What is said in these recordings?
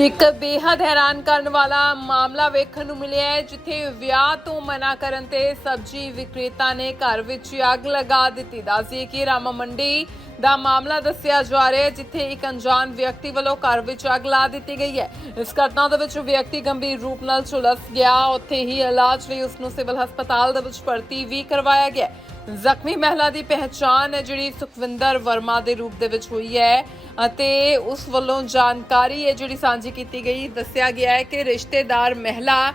ਇੱਕ ਬੇहद ਹੈਰਾਨ ਕਰਨ ਵਾਲਾ ਮਾਮਲਾ ਵੇਖਣ ਨੂੰ ਮਿਲਿਆ ਹੈ, ਜਿੱਥੇ ਵਿਆਹ ਤੋਂ ਮਨਾ ਕਰਨ ਤੇ ਸਬਜ਼ੀ ਵਿਕਰੇਤਾ ਨੇ ਘਰ ਵਿੱਚ ਅੱਗ ਲਗਾ ਦਿੱਤੀ। ਦੱਸੀ ਕਿ ਰਾਮਾ ਮੰਡੀ ਦਾ ਮਾਮਲਾ ਦੱਸਿਆ ਜਾ ਰਿਹਾ ਹੈ, ਜਿੱਥੇ ਇੱਕ ਅਣਜਾਣ ਵਿਅਕਤੀ ਵੱਲੋਂ ਘਰ ਵਿੱਚ ਅੱਗ ਲਾ ਦਿੱਤੀ ਗਈ ਹੈ। ਇਸ ਘਟਨਾ ਦੇ ਵਿੱਚ ਵਿਅਕਤੀ ਗੰਭੀਰ ਰੂਪ ਨਾਲ ਝੁਲਸ ਗਿਆ। ਉੱਥੇ ਹੀ ਇਲਾਜ ਲਈ ਉਸ ਨੂੰ ਸਿਵਲ ਹਸਪਤਾਲ ਦੇ ਵਿੱਚ ਭਰਤੀ ਵੀ ਕਰਵਾਇਆ ਗਿਆ। ਜ਼ਖਮੀ ਮਹਿਲਾ ਦੀ ਪਹਿਚਾਣ ਹੈ ਜਿਹੜੀ ਸੁਖਵਿੰਦਰ ਵਰਮਾ ਦੇ ਰੂਪ ਦੇ ਵਿੱਚ ਹੋਈ ਹੈ ਅਤੇ ਉਸ ਵੱਲੋਂ ਜਾਣਕਾਰੀ ਹੈ ਜਿਹੜੀ ਸਾਂਝੀ ਕੀਤੀ ਗਈ, ਦੱਸਿਆ ਗਿਆ ਹੈ ਕਿ ਰਿਸ਼ਤੇਦਾਰ ਮਹਿਲਾ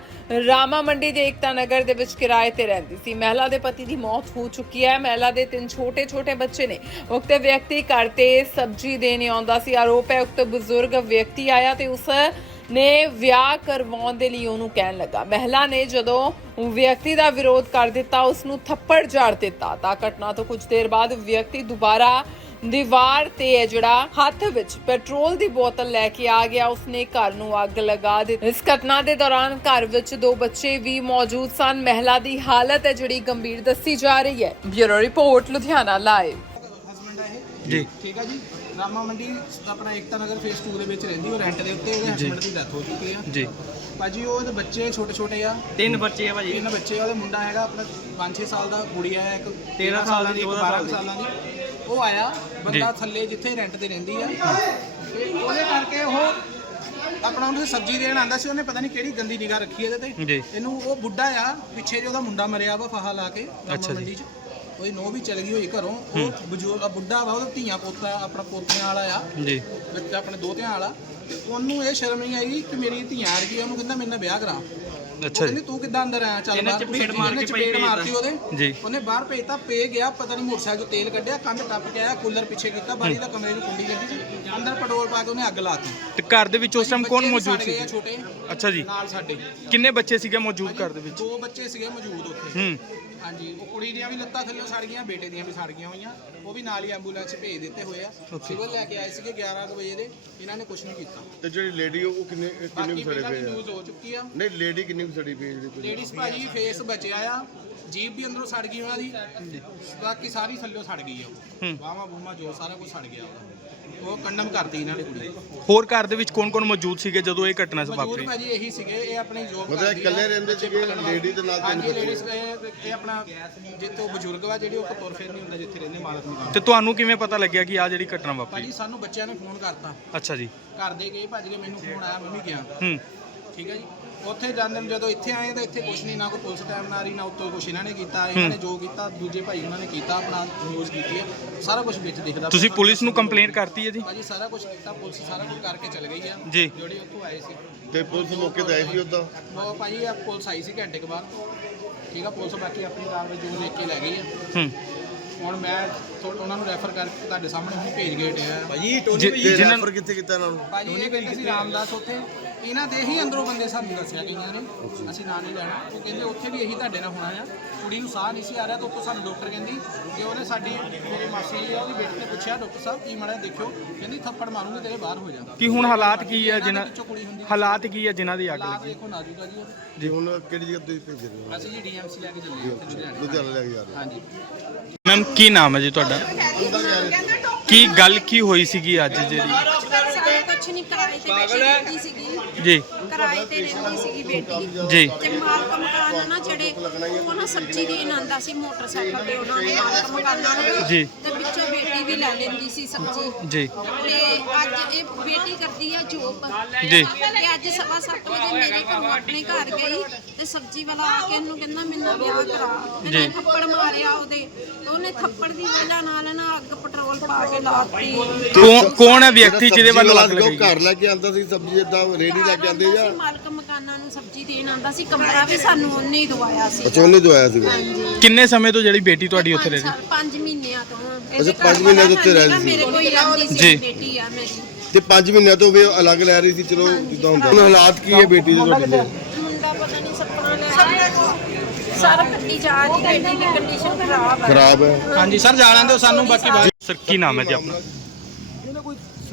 ਰਾਮਾ ਮੰਡੀ ਦੇ ਏਕਤਾ ਨਗਰ ਦੇ ਵਿੱਚ ਕਿਰਾਏ ਤੇ ਰਹਿੰਦੀ ਸੀ। ਮਹਿਲਾ ਦੇ ਪਤੀ ਦੀ ਮੌਤ ਹੋ ਚੁੱਕੀ ਹੈ। ਮਹਿਲਾ ਦੇ ਤਿੰਨ ਛੋਟੇ-ਛੋਟੇ ਬੱਚੇ ਨੇ। ਉਕਤ ਵਿਅਕਤੀ ਘਰ ਤੇ ਸਬਜ਼ੀ ਦੇਣ ਆਉਂਦਾ ਸੀ। ਆਰੋਪ ਹੈ, ਉਕਤ ਬਜ਼ੁਰਗ ਵਿਅਕਤੀ ਆਇਆ ਤੇ ਉਸ ਨੇ ਵਿਆਹ ਕਰਵਾਉਣ ਦੇ ਲਈ ਉਹਨੂੰ ਕਹਿਣ ਲੱਗਾ। ਮਹਿਲਾ ਨੇ ਜਦੋਂ ਵਿਅਕਤੀ ਦਾ ਵਿਰੋਧ ਕਰ ਦਿੱਤਾ ਉਸ ਨੂੰ ਥੱਪੜ ਜੜ ਦਿੱਤਾ। ਤਾਂ ਘਟਨਾ ਤੋਂ ਕੁਝ ਦੇਰ ਬਾਅਦ ਵਿਅਕਤੀ ਦੁਬਾਰਾ ਦੀਵਾਰ ਤੇ ਹੈ ਜਿਹੜਾ ਹੱਥ ਵਿੱਚ ਪੈਟਰੋਲ ਦੀ ਬੋਤਲ ਲੈ ਕੇ ਆ ਗਿਆ। ਉਸਨੇ ਘਰ ਨੂੰ ਅੱਗ ਲਗਾ ਦਿੱਤੀ। ਇਸ ਘਟਨਾ ਦੇ ਦੌਰਾਨ ਘਰ ਵਿੱਚ ਦੋ ਬੱਚੇ ਵੀ ਮੌਜੂਦ ਸਨ। ਮਹਿਲਾ ਦੀ ਹਾਲਤ ਹੈ ਜਿਹੜੀ ਗੰਭੀਰ ਦੱਸੀ ਜਾ ਰਹੀ ਹੈ। Bureau report Ludhiana live. Husband ਹੈ ਜੀ। ਠੀਕ ਆ ਜੀ? ਰਾਮਾ ਮੰਡੀ ਆਪਣਾ ਏਕਤਾ ਨਗਰ ਫੇਸ 2 ਦੇ ਵਿੱਚ ਰਹਿੰਦੀ ਉਹ ਰੈਂਟ ਦੇ ਉੱਤੇ ਉਹਦੇ ਹਸਬੰਡ ਦੀ ਡੈਥ ਹੋ ਚੁੱਕੀ ਆ। ਜੀ। ਭਾਜੀ ਉਹ ਉਹਦੇ ਬੱਚੇ ਛੋਟੇ ਛੋਟੇ ਆ। ਤਿੰਨ ਬੱਚੇ ਆ ਭਾਜੀ। ਤਿੰਨ ਬੱਚੇ ਆ ਉਹਦੇ ਮੁੰਡਾ ਹੈਗਾ ਆਪਣਾ 5-6 ਸਾਲ ਦਾ ਕੁੜੀ ਆ ਇੱਕ 13 ਸਾਲਾਂ ਦੀ, ਇੱਕ 14 12 ਸਾਲਾਂ ਦੀ। ਉਹ ਆਇਆ ਬੰਦਾ ਥੱਲੇ ਜਿੱਥੇ ਰੈਂਟ ਤੇ ਰਹਿੰਦੀ ਆ। ਤੇ ਉਹਦੇ ਕਰਕੇ ਉਹ ਆਪਣਾ ਉਹਨੂੰ ਸਬਜ਼ੀ ਦੇਣ ਆਂਦਾ ਸੀ ਉਹਨੇ ਪਤਾ ਨਹੀਂ ਕਿਹੜੀ ਗੰਦੀ ਨਿਗਾਹ ਰੱਖੀ ਇਹਦੇ ਤੇ। ਇਹਨੂੰ ਉਹ ਬੁੱਢਾ ਆ ਪਿੱਛੇ ਜੇ ਉਹਦਾ ਮੁੰਡਾ ਮਰਿਆ ਵਾ ਫਾਹਾ ਲਾ ਕੇ ਰਾਮਾ ਅੱਛਾ ਜੀ। ਮੰਡੀ 'ਚ। ਉਹਦੀ ਨੋ ਵੀ ਚਲ ਗਈ ਹੋਈ ਘਰੋਂ ਉਹ ਬਜ਼ੁਰਗ ਬੁੱਢਾ ਵਾ ਉਹਦਾ ਧੀਆਂ ਪੋਤਾ ਆਪਣਾ ਪੋਤਿਆਂ ਵਾਲਾ ਆ। ਜੀ। ਬੱਚਾ ਆਪਣੇ ਦੋਤਿਆਂ ਵਾਲਾ। ਤੇ ਉਹਨੂੰ ਇਹ ਸ਼ਰਮ ਨਹੀਂ ਆਈ ਕਿ ਮੇਰੀ ਧੀਆਂ ਆ ਗਈ ਉਹਨੂੰ ਕਹਿੰਦਾ ਮੇਰੇ ਨਾਲ ਵਿਆਹ ਕਰਾ। ਅੱਛਾ ਜੀ। ਤੂੰ ਕਿੱਦਾਂ ਅੰਦਰ ਆਇਆ ਚੱਲ ਬਾਹਰ ਚਪੇੜ ਮਾਰ ਕੇ ਚਪੇੜ ਮਾਰਤੀ। ਉਹਦੇ। ਜੀ। ਉਹਨੇ ਬਾਹਰ ਭੇਜਤਾ ਪੇ ਗਿਆ ਪਤਾ ਨਹੀਂ ਮੋਟਰਸਾਈਕਲ ਤੇਲ ਕੱਢਿਆ ਕੰਧ ਟੱਪ ਕੇ ਆਇਆ ਕੂਲਰ ਪਿੱਛੇ ਕੀਤਾ ਬਾਰੀ ਦਾ ਕਮਰੇ ਨੂੰ ਕੁੰਡੀ ਲੱਗੀ ਅੰਦਰ ਪੈਟਰੋਲ ਪਾ ਕੇ ਉਹਨੇ ਅੱਗ ਲਾਤੀ। ਤੇ ਘਰ ਦੇ ਵਿੱਚ ਉਸ ਟਾਈਮ ਕੌਣ ਮੌਜੂਦ ਸੀ ਛੋਟੇ। ਅੱਛਾ ਜੀ। ਨਾਲ ਸਾਡੇ। ਕਿੰਨੇ ਬੱਚੇ ਸੀਗੇ ਮੌਜੂਦ ਘਰ ਦੇ ਵਿੱਚ? ਦੋ ਬੱਚੇ ਸੀਗੇ ਮੌਜੂਦ ਉੱਥੇ। ਹੂੰ। ਹਾਂਜੀ ਉਹ ਕੁੜੀ ਦੀਆਂ ਵੀ ਲੱਤਾਂ ਥੱਲੇ ਸੜ ਗਈਆਂ ਬੇਟੇ ਦੀਆਂ ਵੀ ਸੜ ਗਈਆਂ ਹੋਈਆਂ। ਉਹ ਵੀ ਨਾਲ ਹੀ ਐਂਬੂਲੈਂਸ 'ਚ ਭੇਜ ਦਿੱਤੇ ਹੋਏ ਆ। ਸਿਵਲ ਲੈ ਕੇ ਆਏ ਸੀਗੇ 11 ਕੁ ਵਜੇ ਦੇ ਇਹਨਾਂ ਨੇ ਕੁਝ ਨਹੀਂ ਕੀਤਾ। ਤੇ ਜਿਹੜੀ ਲੇਡੀ ਉਹ ਕਿੰਨੇ ਕਿੰਨੇ ਬਾਕੀ ਕੁ ਸੜੇ ਪਹਿਲਾਂ ਵੀ ਪਏ ਆ? ਨਿਊਜ਼ ਹੋ ਚੁੱਕੀ ਆ। ਨਹੀਂ ਲੇਡੀ ਕਿੰਨੀ ਕੁ ਸੜੀ ਪਈ ਹੈ ਜਿਹੜੀ ਲੇਡੀਜ਼ ਭਾਜੀ ਫੇਸ ਬਚਿਆ ਆ। ਜੀਭ ਵੀ ਅੰਦਰੋਂ ਸੜ ਗਈ ਉਹਨਾਂ ਦੀ। ਬਾਕੀ ਸਾਰੀ ਥੱਲਿਓਂ ਸੜ ਗਈ ਆ ਉਹ। ਬਾਹਾਂ ਬੂਹਾਂ ਜੋ ਸਾਰਾ ਕੁਝ ਸੜ ਗਿਆ ਉਹਦਾ। ਉਹ ਕੰਡਮ ਕਰਤੀ ਇਹਨਾਂ ਨੇ ਕੁੜੀ। ਹੋਰ ਘਰ ਦੇ ਵਿੱਚ ਕੌਣ ਕੌਣ ਮੌਜੂਦ ਸੀਗੇ ਜਦੋਂ ਇਹ ਘਟਨਾ ਮਜ਼ਦੂਰ ਵਾਪਰੀ ਭਾਜੀ ਇਹੀ ਸੀਗੇ ਇਹ ਆਪਣੀ ਜੋਬ ਮਤਲਬ ਇਹ ਇਕੱਲੇ ਰਹਿੰਦੇ ਸੀਗੇ ਲੇਡੀ ਦੇ ਨਾਲ ਤਿੰਨ ਹਾਂਜੀ ਬੱਚੇ ਲੇਡੀਜ਼ ਇਹ ਆਪਣਾ ਜਿੱਥੇ ਬਜ਼ੁਰਗ ਵਾ ਜਿਹੜੀ ਉਹ ਤੁਰ ਫਿਰ ਨਹੀਂ ਹੁੰਦਾ ਜਿੱਥੇ ਰਹਿੰਦੇ ਮਾਲਕ ਮਕਾਨ ਤੇ ਤੁਹਾਨੂੰ ਕਿਵੇਂ ਪਤਾ ਲੱਗਿਆ ਕਿ ਆ ਜਿਹੜੀ ਘਟਨਾ ਵਾਪਰੀ? ਭਾਜੀ ਸਾਨੂੰ ਬੱਚਿਆਂ ਨੇ ਫੋਨ ਕਰਤਾ। ਅੱਛਾ ਜੀ। ਘਰ ਦੇ ਗਏ ਭੱਜ ਕੇ ਮੈਨੂੰ ਫੋਨ ਆਇਆ ਮੈਂ ਵੀ ਗਿਆ। ਹੂੰ। ਠੀਕ ਹੈ ਜੀ। ਉੱਥੇ ਜਾਂਦੇ ਨੂੰ ਜਦੋਂ ਇੱਥੇ ਆਏ ਤਾਂ ਇੱਥੇ ਕੁਛ ਨਹੀਂ ਨਾ ਕੋਈ ਪੁਲਿਸ ਟਾਈਮ ਨਾਲ ਰਹੀ ਨਾ ਉੱਤੋਂ ਕੁਛ ਇਹਨਾਂ ਨੇ ਕੀਤਾ ਇਹਨਾਂ ਨੇ ਜੋ ਕੀਤਾ ਦੂਜੇ ਭਾਈ ਉਹਨਾਂ ਨੇ ਕੀਤਾ ਆਪਣਾ ਨਿਊਜ਼ ਕੀਤੀ ਹੈ। ਸਾਰਾ ਕੁਝ ਵਿੱਚ ਦਿਖਦਾ। ਤੁਸੀਂ ਪੁਲਿਸ ਨੂੰ ਕੰਪਲੇਂਟ ਕਰਤੀ ਹੈ ਜੀ? ਭਾਜੀ ਸਾਰਾ ਕੁਝ ਕੀਤਾ ਪੁਲਿਸ ਸਾਰਾ ਕੁਝ ਕਰਕੇ ਚਲ ਗਈ ਆ। ਜੀ। ਜਿਹੜੇ ਉੱਥੋਂ ਆਏ ਸੀ। ਤੇ ਪੁਲਿਸ ਮੌਕੇ ਤੇ ਆਈ ਸੀ ਉਦਾਂ? ਉਹ ਭਾਜੀ ਆ ਪੁਲਿਸ ਆਈ ਸੀ ਘੰਟੇ ਕੁ ਬਾਅਦ। ਠੀਕ ਆ ਪੁਲਿਸ ਬਾਕੀ ਆਪਣੀ ਕਾਰਵਾਈ ਜੋ ਦੇਖ ਕੇ ਲੈ ਗਈ ਆ। ਹੂੰ। ਹੁਣ ਮੈਂ ਥੋ- ਉਹਨਾਂ ਨੂੰ ਰੈਫਰ ਕਰਕੇ ਤੁਹਾਡੇ ਸਾਹਮਣੇ ਹੁਣ ਭੇਜ ਗਏ ਟਿਆ ਜੀ ਤੇ ਜਿਨ੍ਹਾਂ ਰੈਫਰ ਕਿੱਥੇ ਕੀਤਾ ਇਹਨਾਂ ਨੂੰ? ਭਾਜੀ ਇਹ ਕਹਿੰਦੇ ਸੀ ਰਾਮਦਾਸ ਉੱਥੇ ਇਹਨਾਂ ਦੇ ਹੀ ਅੰਦਰੋਂ ਬੰਦੇ ਸਾਨੂੰ ਦੱਸਿਆ ਗਈਆਂ ਨੇ। ਅਸੀਂ ਨਾਂ ਨਹੀਂ ਲੈਣਾ। ਉਹ ਕਹਿੰਦੇ ਉੱਥੇ ਵੀ ਇਹੀ ਤੁਹਾਡੇ ਨਾਲ ਹੋਣਾ ਆ। ਕੁੜੀ ਨੂੰ ਸਾਹ ਨਹੀਂ ਸੀ ਆ ਰਿਹਾ ਤਾਂ ਉੱਥੋਂ ਸਾਨੂੰ ਡਾਕਟਰ ਕਹਿੰਦੀ ਕਿ ਉਹਨੇ ਸਾਡੀ ਮੇਰੀ ਮਾਸੀ ਆ ਉਹਦੀ ਬੇਟੀ ਨੇ ਪੁੱਛਿਆ ਡਾਕਟਰ ਸਾਹਿਬ ਕੀ ਮਾੜਾ ਦੇਖਿਓ? ਕਹਿੰਦੀ ਥੱਪੜ ਮਾਰੂੰਗੇ ਤੇਰੇ ਬਾਹਰ ਹੋ ਜਾ ਕੀ ਹੁਣ ਹਾਲਾਤ ਕੀ ਹੈ ਦੇ ਜਿਨ੍ਹਾਂ ਵਿੱਚੋਂ ਕੁੜੀ ਹੁੰਦੀ। ਹਾਲਾਤ ਕੀ ਹੈ ਜਿਨ੍ਹਾਂ ਦੀ ਅੱਗ ਲੱਗੀ? ਦੇਖੋ ਨਾਜੂਗਾ ਜੀ ਉਹਦੇ। ਜੀ ਹੁਣ ਕਿਹੜੀ ਜਗ੍ਹਾ ਤੁਸੀਂ ਭੇਜ ਰਹੇ ਹੋ ਅਸੀਂ ਜੀ ਡੀਐਮਸੀ ਲੈ ਕੇ ਚੱਲੇ ਉੱਥੇ ਲੁਧਿਆਣੇ। ਲੁਧਿਆਣਾ ਲੈ ਕੇ ਜਾ ਰਹੇ ਹਾਂਜੀ। ਮੈਮ ਕੀ ਨਾਮ ਹੈ ਜੀ ਤੁਹਾਡਾ? ਕੀ ਗੱਲ ਕੀ ਹੋਈ ਸੀਗੀ ਅੱਜ ਜਿਹੜੀ? ਕੁਛ ਨਹੀਂ ਕਿਰਾਏ ਤੇ ਬੈਠੀ ਰਹਿੰਦੀ ਸੀਗੀ। ਜੀ। ਕਿਰਾਏ ਤੇ ਰਹਿੰਦੀ ਸੀਗੀ ਬੇਟੀ। ਜੀ। ਤੇ ਮਾਲਕ ਮਕਾਨ ਨਾ ਜਿਹੜੇ ਉਹ ਨਾ ਸਬਜ਼ੀ ਦੇਣ ਆਂਦਾ ਸੀ ਮੋਟਰਸਾਈਕਲ ਤੇ ਉਹਨਾਂ ਨੇ ਮਾਲਕ ਮਕਾਨਾਂ ਨੂੰ ਜੀ। ਤੇ ਵਿੱਚੋਂ ਬੇਟੀ ਵੀ ਲੈ ਲੈਂਦੀ ਸੀ ਸਬਜ਼ੀ। ਜੀ। ਤੇ ਅੱਜ ਇਹ ਬੇਟੀ ਕਰਦੀ ਆ ਜੋਬ। ਜੀ। ਤੇ ਅੱਜ ਸਵਾ ਸੱਤ ਵਜੇ ਮੇਰੇ ਘਰੋਂ ਆਪਣੇ ਘਰ ਗਈ ਤੇ ਸਬਜ਼ੀ ਵਾਲਾ ਆ ਕੇ ਇਹਨੂੰ ਕਹਿੰਦਾ ਮੈਨੂੰ ਵਿਆਹ ਕਰਾ। ਜੀ। ਇਹਨੇ ਥੱਪੜ ਮਾਰਿਆ ਉਹਦੇ। ਤੇ ਉਹਨੇ ਥੱਪੜ ਦੀ ਵਜ੍ਹਾ ਨਾਲ ਨਾ ਅੱਗ ਪੈਟਰੋਲ ਪਾ ਕੇ ਲਾਤੀ। ਕੌਣ ਕੌਣ ਹੈ ਵਿਅਕਤੀ ਜਿਹਦੇ ਵੱਲੋਂ ਅੱਗ ਲੱਗੀ ਘਰ ਲੈ ਕੇ ਆਂਦਾ ਸੀ ਸਬਜ਼ੀ ਇਦਾਂ ਰੇੜੀ ਲੈ ਕੇ ਆਂਦੇ ਜਾਂ ਮਾਲਕ ਮਕਾਨਾਂ ਨੂੰ ਸਬਜ਼ੀ ਦੇਣ ਆਂਦਾ ਸੀ ਕਮਰਾ ਵੀ ਸਾਨੂੰ ਉਹਨੇ ਹੀ ਦਵਾਇਆ ਸੀ। ਅੱਛਾ ਉਹਨੇ ਦਵਾਇਆ ਸੀਗਾ? ਹਾਂਜੀ। ਕਿੰਨੇ ਸਮੇਂ ਤੋਂ ਜਿਹੜੀ ਬੇਟੀ ਤੁਹਾਡੀ ਉੱਥੇ ਸਾਲ- ਪੰਜ ਮਹੀਨਿਆਂ ਤੋਂ। ਅੱਛਾ, ਪੰਜ ਮਹੀਨਿਆਂ ਤੋਂ ਉੱਥੇ ਰਹਿ ਰਹੀ ਸੀ। ਮੇਰੇ ਕੋਈ ਰਹਿੰਦੀ ਸੀ ਜੀ। ਬੇਟੀ ਆ ਮੇਰੀ ਤੇ 5 ਮਹੀਨਿਆਂ ਤੋਂ ਵੀ ਉਹ ਅਲੱਗ ਲੈ ਰਹੀ ਸੀ ਚਲੋ ਕਿਦਾਂ ਹੁੰਦਾ। ਹੁਣ ਹਾਲਾਤ ਕੀ ਹੈ ਬੇਟੀ ਦੇ ਤੁਹਾਡੇ ਦੇ? ਮੁੰਡਾ ਪਤਾ ਨਹੀਂ ਸਪਨਾ ਲੈ ਸਾਰਾ ਕੱਟੀ ਜਾ ਰਹੀ ਬੇਟੀ ਦੀ ਕੰਡੀਸ਼ਨ ਖਰਾਬ ਆ ਖਰਾਬ ਹੈ। ਹਾਂਜੀ ਸਰ ਜਾ ਲੈਂਦੇ ਸਾਨੂੰ ਬਾਕੀ ਬਾਅਦ ਸਰ ਕੀ ਨਾਮ ਹੈ ਜੀ ਆਪਣਾ?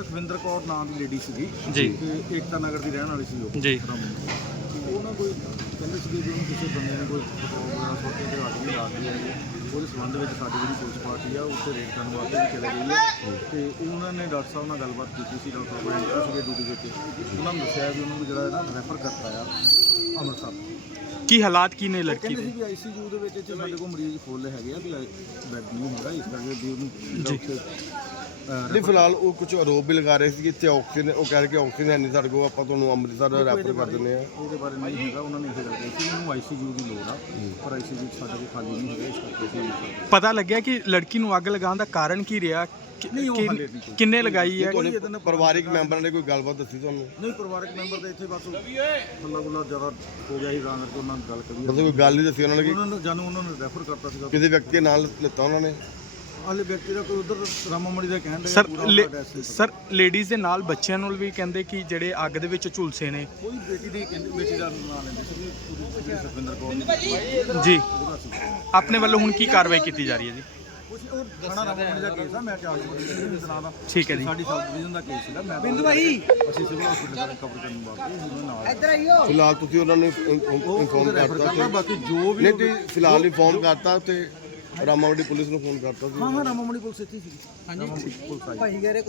ਸੁਖਵਿੰਦਰ ਕੌਰ ਨਾਂ ਦੀ ਲੇਡੀ ਸੀਗੀ। ਜੀ। ਤੇ ਏਕਤਾ ਨਗਰ ਦੀ ਰਹਿਣ ਵਾਲੀ ਸੀ ਉਹ। ਜੀ। ਤੇ ਉਹਨਾਂ ਕੋਈ ਕਹਿੰਦੇ ਸੀਗੇ ਵੀ ਉਹਨੂੰ ਕਿਸੇ ਬੰਦੇ ਨੇ ਕੋਈ ਪੈਟਰੋਲ ਵਗੈਰਾ ਸੁੱਟ ਕੇ ਤੇ ਅੱਗ ਵੀ ਲਾ ਦਿੱਤੀ ਹੈਗੀ। ਉਹਦੇ ਸੰਬੰਧ ਵਿੱਚ ਸਾਡੀ ਜਿਹੜੀ ਪੁਲਿਸ ਪਾਰਟੀ ਆ ਉੱਥੇ ਰੇਡ ਕਰਨ ਵਾਸਤੇ ਵੀ ਚਲੇ ਗਈ ਹੈ। ਤੇ ਉਹਨਾਂ ਨੇ ਡਾਕਟਰ ਸਾਹਿਬ ਨਾਲ ਗੱਲਬਾਤ ਕੀਤੀ ਸੀ ਡਾਕਟਰ ਬ੍ਰੈਂਟਰ ਸੀਗੇ ਡਿਊਟੀ ਦੇ ਉੱਤੇ। ਉਹਨਾਂ ਨੂੰ ਦੱਸਿਆ ਵੀ ਉਹਨਾਂ ਨੂੰ ਜਿਹੜਾ ਹੈ ਨਾ ਰੈਫਰ ਕਰਤਾ ਆ ਅੰਮ੍ਰਿਤਸਰ। ਕੀ ਹਾਲਾਤ ਕੀ ਨੇ ਲੜਕੀ ਕਹਿੰਦੇ ਦੇ? ਸੀ ਵੀ ਆਈਸੀਯੂ ਦੇ ਵਿੱਚ ਇੱਥੇ ਸਾਡੇ ਕੋਲ ਮਰੀਜ਼ ਫੁੱਲ ਹੈਗੇ ਆ ਵੀ ਬੈੱਡ ਨਹੀਂ ਹੈਗਾ ਇਸ ਕਰਕੇ ਵੀ ਉਹਨੂੰ ਜਿਹੜਾ ਉੱਥੇ ਨਹੀਂ ਫਿਲਹਾਲ ਉਹ ਕੁਝ ਆਰੋਪ ਵੀ ਲਗਾ ਰਹੇ ਸੀ ਕਿ ਇੱਥੇ ਆਕਸੀਜਨ ਉਹ ਕਹਿ ਰਹੇ ਕਿ ਆਕਸੀਜਨ ਹੈ ਨਹੀਂ ਸਾਡੇ ਕੋਲ ਆਪਾਂ ਤੁਹਾਨੂੰ ਅੰਮ੍ਰਿਤਸਰ ਰੈਫਰ ਕਰ ਦਿੰਦੇ ਆ ਉਹਦੇ ਬਾਰੇ ਨਹੀਂ ਹੈਗਾ ਉਹਨਾਂ ਨੇ ਇਹ ਗੱਲ ਕਹੀ ਸੀ ਉਹਨੂੰ ਆਈਸੀਯੂ ਦੀ ਲੋੜ ਆ ਪਰ ਆਈਸੀਯੂ ਸਾਡੇ ਕੋਲ ਖਾਲੀ ਨਹੀਂ ਹੈਗਾ ਇਸ ਕਰਕੇ ਅਸੀਂ ਅੰਮ੍ਰਿਤਸਰ ਪਤਾ ਲੱਗਿਆ ਕਿ ਲੜਕੀ ਨੂੰ ਅੱਗ ਲਗਾਉਣ ਦਾ ਕਾਰਨ ਕੀ ਰਿਹਾ? ਕਿ- ਕਿ-। ਕਿੰਨੇ ਲਗਾਈ ਹੈ? ਪਰਿਵਾਰਿਕ ਮੈਂਬਰਾਂ ਨੇ ਕੋਈ ਗੱਲਬਾਤ ਦੱਸੀ ਤੁਹਾਨੂੰ? ਨਹੀਂ ਪਰਿਵਾਰਕ ਮੈਂਬਰ ਦੇ ਇੱਥੇ ਬਸ ਹੱਲਾ ਗੁੱਲਾ ਜ਼ਿਆਦਾ ਹੋ ਗਿਆ ਤਾਂ ਕਰਕੇ ਉਹਨਾਂ ਨਾਲ ਗੱਲ ਕਰੀ। ਮਤਲਬ ਕੋਈ ਗੱਲ ਨਹੀਂ ਦੱਸੀ ਉਹਨਾਂ ਨੇ ਕਿ ਉਹਨਾਂ ਨੂੰ ਜਾਨੂੰ ਉਹਨਾਂ ਨੂੰ ਰੈਫਰ ਕਰਤਾ ਸੀਗਾ। ਕਿਸੇ ਵਿਅਕਤੀ ਨਾਲ ਲਿੱਤਾ ਉਹਨਾਂ ਨੇ? ਹਾਲੇ ਵਿਅਕਤੀ ਦਾ ਕੋਈ ਉਧਰ ਰਾਮਾਮੜੀ ਦਾ ਕਹਿਣ ਸਰ ਲੇ- ਉਹਦਾ। ਸਰ ਲੇਡੀਜ਼ ਦੇ ਨਾਲ ਬੱਚਿਆਂ ਨੂੰ ਵੀ ਕਹਿੰਦੇ ਕਿ ਜਿਹੜੇ ਅੱਗ ਦੇ ਵਿੱਚ ਝੁਲਸੇ ਨੇ। ਕੋਈ ਬੇਟੀ ਦੀ ਕਹਿੰਦੇ ਬੇਟੀ ਦਾ ਨਾਂ ਲੈਂਦੇ ਸੀ ਪੂਰੀ ਜਿਹੜੀ ਸੁਖਵਿੰਦਰ ਕੌਰ ਨੇ ਜੀ ਉਹਦਾ ਸੀ ਆਪਣੇ ਵੱਲੋਂ ਹੁਣ ਕੀ ਕਾਰਵਾਈ ਕੀਤੀ ਜਾ ਰਹੀ ਹੈ ਜੀ? ਕੁਛ ਉਹ ਥਾਣਾ ਰਾਮਾਮੜੀ ਦਾ ਕੇਸ ਆ ਮੈਂ ਚਾਰਜ ਦੀ ਤਰ੍ਹਾਂ ਦਾ ਠੀਕ ਹੈ ਜੀ। ਸਾਡੀ ਸਬ ਡਿਵੀਜ਼ਨ ਦਾ ਕੇਸ ਸੀਗਾ ਮੈਂ ਬਿੰਦੂ ਭਾਈ। ਅਸੀਂ ਸਿਵਲ ਹਸਪੀਟਲ ਦਾ ਕਵਰ ਕਰਨ ਵਾਸਤੇ ਉਹਨਾਂ ਨਾਲ ਫਿਲਹਾਲ ਤੁਸੀਂ ਉਹਨਾਂ ਨੂੰ ਇਨਫੋਰਮ ਰੈਫਰ ਕਰਤਾ ਕਰਤਾ ਤੇ ਬਾਕੀ ਜੋ ਵੀ ਨਹੀਂ ਤੁਸੀਂ ਫਿਲਹਾਲ ਇਨਫੋਰਮ ਕਰਤਾ ਤੇ ਰਾਮਾਵੜੀ ਪੁਲਿਸ ਨੂੰ ਫੋਨ ਕਰਤਾ ਸੀ। ਹਾਂ ਹਾਂ ਰਾਮਾਮੜੀ ਪੁਲਿਸ ਇੱਥੇ ਸੀ ਹਾਂਜੀ। ਪੁਲਿਸ ਆਈ।